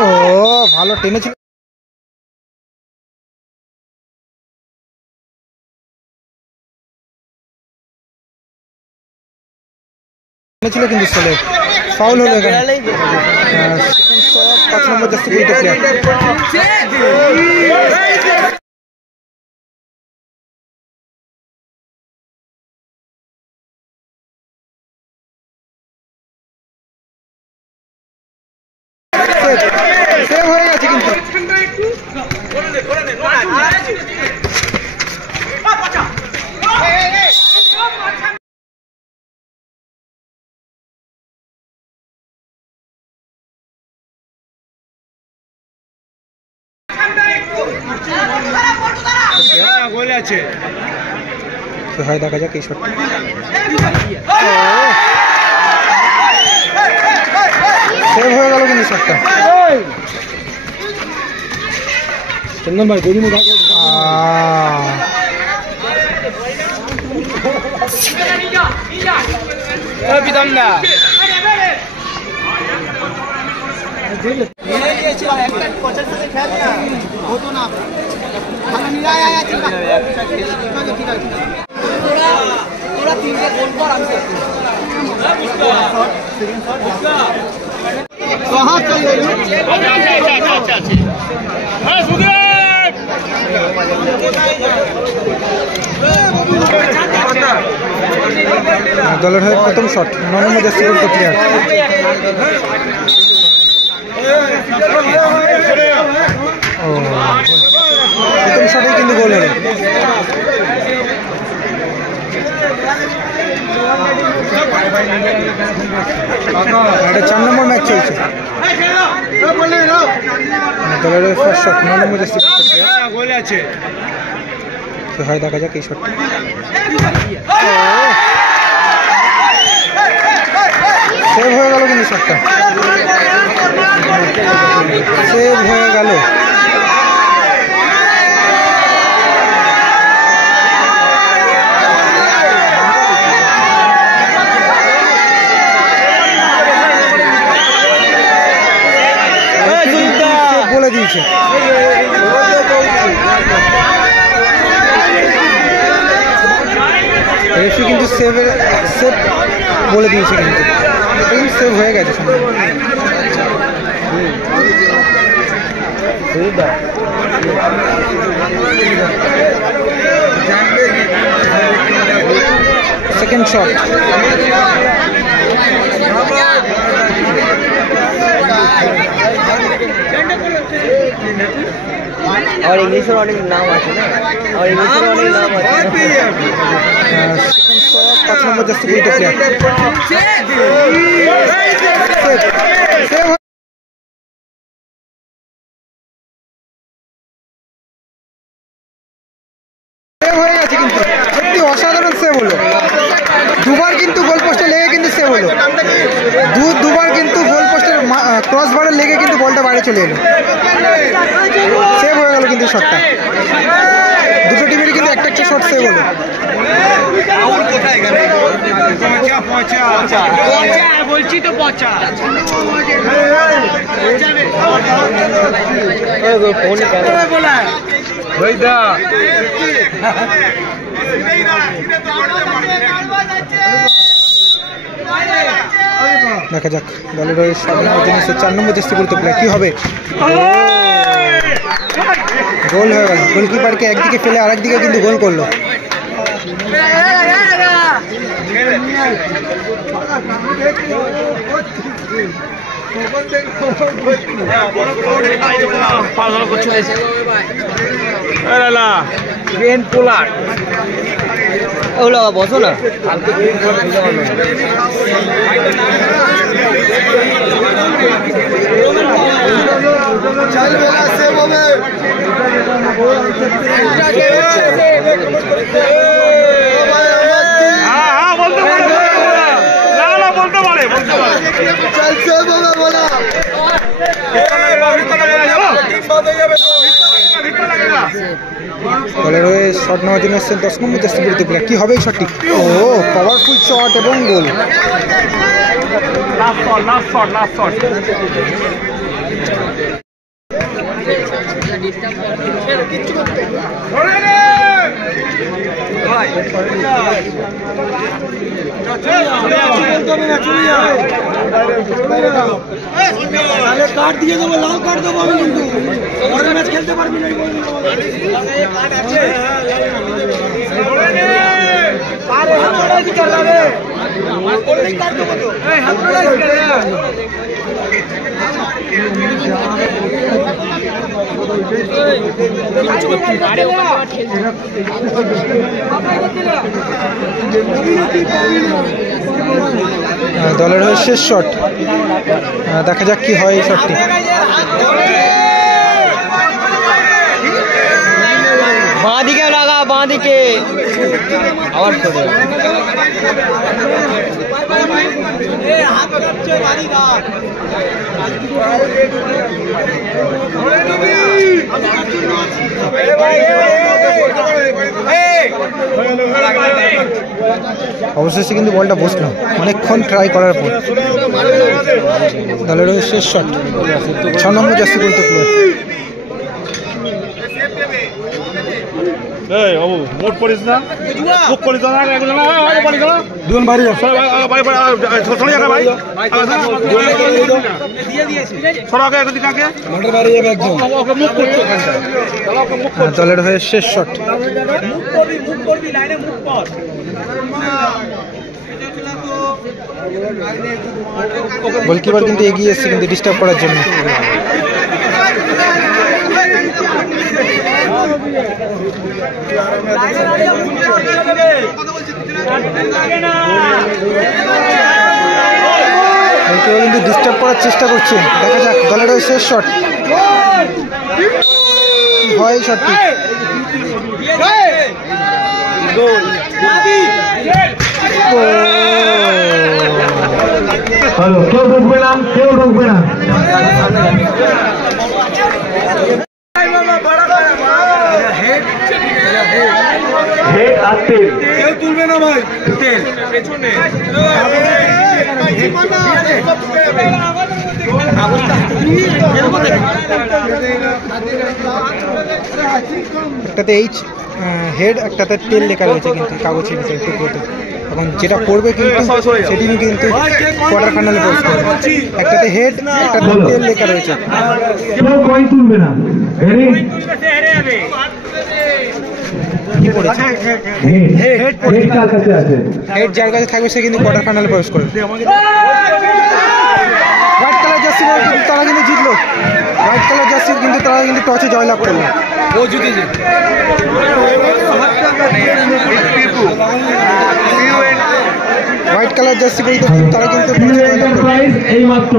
ও ভালো টেনেছিল, টেনেছিল কিন্তু ছেলে ফাউল হলো এখানে। 5 নম্বর জার্সি পরিহিত প্লেয়ার। সেভ হয়ে গেছে কিন্তু হয়, দেখা যাক এই শটটা। সেভ হয়ে গেল কিন্তু শটটা। চন্দন ভাই গরিম দলের হয়ে প্রথম শট 9 নম্বর জার্সি পরিহিত প্লেয়ার। প্রথম শটেই কিন্তু গোল হলো। এটা 4 নম্বর ম্যাচ চলছে। দলের ফার্স্ট শট 9 নম্বর জার্সি পরিহিত প্লেয়ার। হয়, দেখা যাক এই শটটা। সেভ হয়ে গেল কিন্তু শটটা, সেভ হয়ে গেল। বলে দিয়েছে রেফারি কিন্তু সেভ বলে দিয়েছে, কিন্তু সেভ হয়ে গেছে। সেকেন্ড শট और इंग्लिश में অনেক নাম আছে না, और इंग्लिश में অনেক নাম আছে। সেকেন্ড শট 5 নম্বর জার্সি পরিহিত প্লেয়ার। সেভ হয়ে গেছে কিন্তু সত্যি অসাধারণ সেভ হলো। দুবার কিন্তু গোল পোস্টে লেগে কিন্তু সেভ হলো। দুবার কিন্তু গোল পোস্টের ক্রস বারে লেগে কিন্তু বলটা বাইরে চলে এলো। সেভ হয়ে গেল কিন্তু শটটা। দুটো টিমেরই কিন্তু একটা একটা শট সেভ হলো। বলছি তো পচা দেখা যাক দলের ওই 4 নম্বর জার্সি পরিহিত প্লেয়ার কি হবে। গোল হয়ে গেল। গোলকিপারকে একদিকে ফেলে আরেক দিকে কিন্তু গোল করলো। বসো না দলের হয়ে শট নেওয়ার জন্য এসছেন 10 নম্বর জার্সি পরিহিত প্লেয়ার। কি হবে এই শটটি? ও পাওয়ারফুল শট এবং গোল। কার্ড দিয়ে দেবো, লাল কার্ড দেবো আমি, কিন্তু পরের ম্যাচ খেলতে পারবি না। দলের হয়ে শেষ শট, দেখা যাক কি হয় এই শটটি। বাঁ দিকে লাগা, বাঁ দিকে আবার করে অবশেষে কিন্তু বলটা বসলো অনেকক্ষণ ট্রাই করার পর। দলের হয়ে শেষ শট, 6 নম্বর জার্সি পরিহিত প্লেয়ার। মোট করিস না, বুক করিস না, দুজন বাড়ি দলের হয়ে শেষ শট। গোলকিপার কিন্তু এগিয়ে এসছে কিন্তু ডিস্টার্ব করার জন্য। কিন্তু ডিস্টার্ব করার চেষ্টা করছে, দেখা যাক। দলের হয়ে শেষ শট, কি হয় এই শটটি? কেউ ঢুকবে না, কেউ ঢুকবে না। কেউ তুলবে না ভাই, একটাতে এইচ হেড, একটাতে টেল লেখা রয়েছে কিন্তু কাগজের ভিতরে টুকরোতে। এখন যেটা পড়বে কিন্তু সেটি কিন্তু কোয়ার্টার ফাইনালে প্রবেশ করবে। একটাতে হেড, একটাতে টেল লেখা রয়েছে। কেউ কয়েন তুলবে না। কি পড়েছে? হেড যার কাছে থাকবে সে কিন্তু কোয়ার্টার ফাইনালে প্রবেশ করবে। হোয়াইট কালার জার্সি তারা কিন্তু জিতলো। হোয়াইট কালার জার্সি কিন্তু তারা কিন্তু টসে জয়লাভ করলো। হোয়াইট কালার জার্সি পরিহিত তারা কিন্তু এই মাত্র